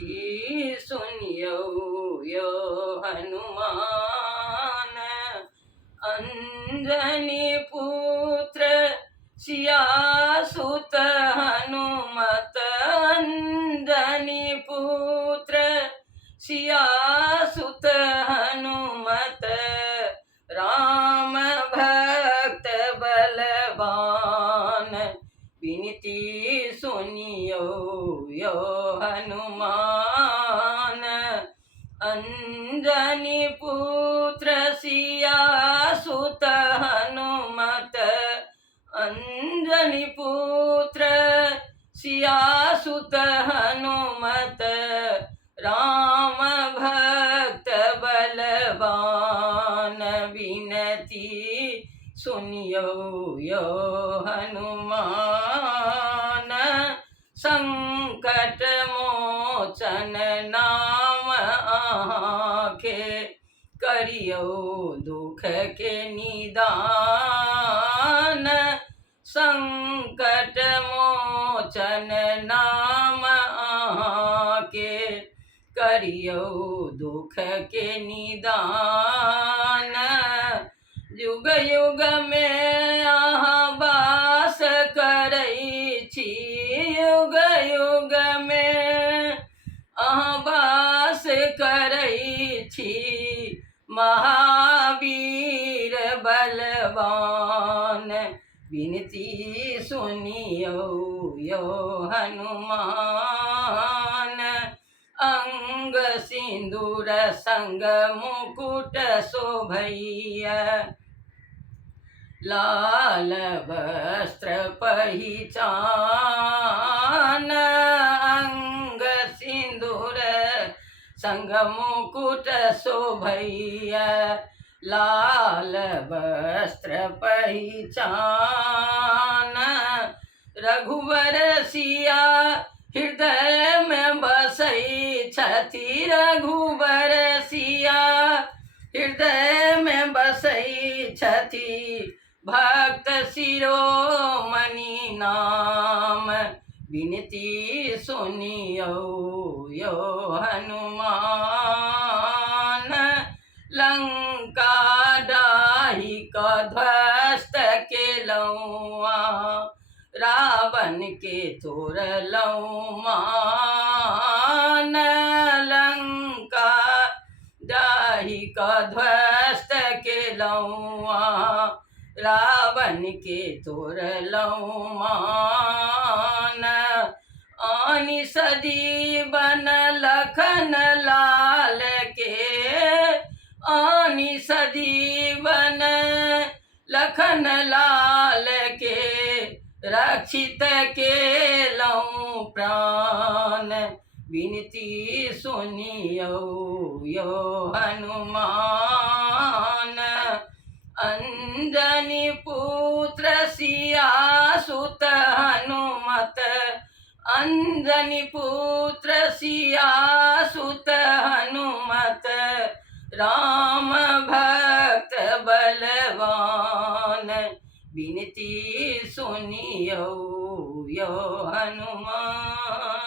विनती सुनियो यो हनुमान। अंजनी पुत्र सियासुत हनुमत, अंजनी पुत्र सियासुत हनुमत, राम भक्त बलवान। विनती सुनियो यो हनुमान। अंजनी पुत्र सियासुत हनुमत, अंजनी पुत्र सियासुत हनुमत, राम भक्त बलवान। विनती सुनियो यो हनुमान। संकट मोचन नाम आके, करियो दुख के निदान। संकट मोचन नाम आके, करियो दुख के निदान। युग युग में अहाँ वास करै छी, युग युग में अहाँ वास करै छी, महावीर बलवान। विनती सुनियो यो हनुमान। अंग सिंदूर संग मुकुट शोभैया, लाल वस्त्र पहिचान। अंग सिंदूर संग मुकुट शोभैया, लाल वस्त्र पहिचान। रघुवर सिया हृदय में बसै छथि, रघुवर सिया हृदय में बसै छथि, भक्त शिरोमणि नाम। विनती सुनियो यो हनुमान। लंका डाहि क ध्वस्त केलहुँ, रावण के तोड़लहुँ मान। लंका डाहि क ध्वस्त केलहुँ, रावण के तोड़लहुँ मान। आनि सजीवन लखन लाल के, आनि सजीवन लखन लाल के, रक्षित केलहुँ प्राण। विनती सुनियो यो हनुमान। अंजनी पुत्र सियासुत हनुमत, अंजनी पुत्र सियासुत हनुमत, राम भक्त बलवान। विनती सुनियो यो हनुमान।